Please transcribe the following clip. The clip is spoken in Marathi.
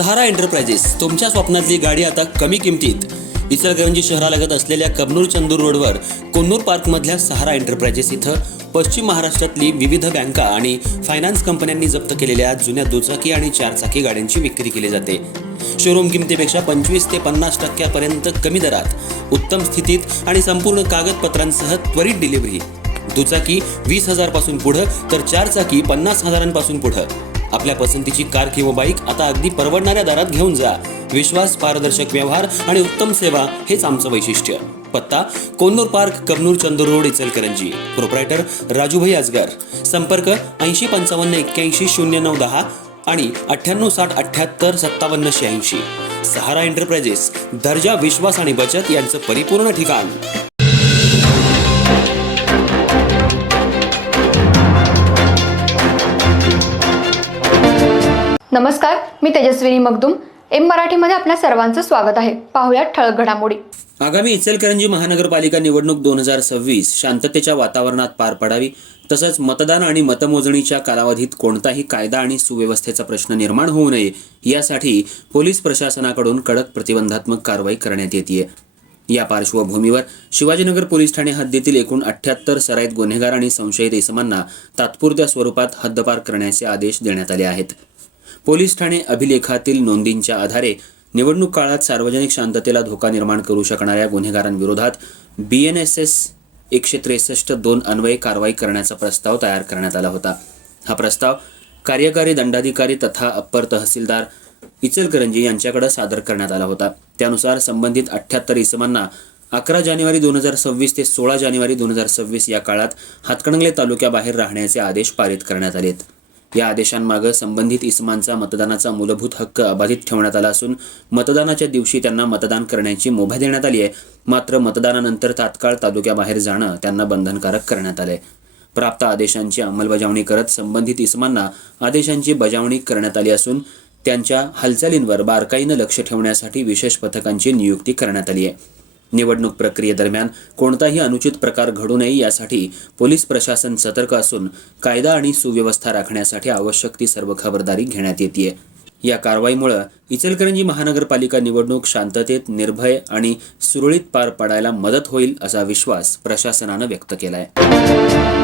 सहारा एंटरप्राइजेस तुमच्या स्वप्नातली गाडी आता कमी किमतीत। इचलकरंजी शहरालगत असलेल्या कबनूर चंदूर रोडवर कोन्नूर पार्कमधल्या सहारा एंटरप्राइजेस इथं पश्चिम महाराष्ट्रातली विविध बँका आणि फायनान्स कंपन्यांनी जप्त केलेल्या जुन्या दुचाकी आणि चारचाकी गाड्यांची विक्री केली जाते। शोरूम किमतीपेक्षा 25 ते 50% कमी दरात, उत्तम स्थितीत आणि संपूर्ण कागदपत्रांसह त्वरित डिलिव्हरी। दुचाकी 20,000 पासून पुढे तर चारचाकी 50,000 पासून पुढे। आपल्या पसंतीची कार किंवा बाईक आता अगदी परवडणाऱ्या दरात घेऊन जा। विश्वास, पारदर्शक व्यवहार आणि उत्तम सेवा हेच आमचं वैशिष्ट्य। पत्ता Konnur park, Kabnur Chandur road, Ichalkaranji. Proprietor Rajubhai Ajgar. संपर्क 80 55 81 09 10 आणि 98 60 78 57 86। सहारा एंटरप्राइजेस, दर्जा, विश्वास आणि बचत यांचं परिपूर्ण ठिकाण। नमस्कार, मी तेजस्विनी मगदूम। एम मराठीमध्ये आपल्या सर्वांचं स्वागत आहे। पाहूया ठळक घडामोडी। आगामी इचलकरंजी महानगरपालिका निवडणूक 2026 शांततेच्या वातावरणात पार पडावी, तसंच मतदान आणि मतमोजणीच्या कालावधीत कोणताही कायदा आणि सुव्यवस्थेचा प्रश्न निर्माण होऊ नये यासाठी पोलीस प्रशासनाकडून कडक प्रतिबंधात्मक कारवाई करण्यात येते। या पार्श्वभूमीवर शिवाजीनगर पोलीस ठाणे हद्दीतील एकूण 78 सराईत गुन्हेगार आणि संशयित इसमांना तात्पुरत्या स्वरूपात हद्दपार करण्याचे आदेश देण्यात आले आहेत। पोलीस ठाणे अभिलेखातील नोंदींच्या आधारे निवडणूक काळात सार्वजनिक शांततेला धोका निर्माण करू शकणाऱ्या गुन्हेगारांविरोधात BNSS 163(2) अन्वये कारवाई करण्याचा प्रस्ताव तयार करण्यात आला होता। हा प्रस्ताव कार्यकारी दंडाधिकारी तथा अप्पर तहसीलदार इचलकरंजी यांच्याकडे सादर करण्यात आला होता। त्यानुसार संबंधित 78 इसमांना 11 जानेवारी 2026 ते 16 जानेवारी 2026 या काळात हातकणंगले तालुक्याबाहेर राहण्याचे आदेश पारित करण्यात आलेत। या आदेशांमागे संबंधित इसमांचा मतदानाचा मूलभूत हक्क अबाधित ठेवण्यात आला असून मतदानाच्या दिवशी त्यांना मतदान करण्याची मुभा देण्यात आली आहे। मात्र मतदानानंतर तात्काळ तालुक्याबाहेर जाणं त्यांना बंधनकारक करण्यात आले। प्राप्त आदेशांची अंमलबजावणी करत संबंधित इसमांना आदेशांची बजावणी करण्यात आली असून त्यांच्या हालचालींवर बारकाईनं लक्ष ठेवण्यासाठी विशेष पथकांची नियुक्ती करण्यात आली आहे। निवडणूक प्रक्रियेदरम्यान कोणताही अनुचित प्रकार घडू नये यासाठी पोलीस प्रशासन सतर्क असून कायदा आणि सुव्यवस्था राखण्यासाठी आवश्यक ती सर्व खबरदारी घेण्यात येते। या कारवाईमुळे इचलकरंजी महानगरपालिका निवडणूक शांततेत, निर्भय आणि सुरळीत पार पडायला मदत होईल असा विश्वास प्रशासनानं व्यक्त केलाय।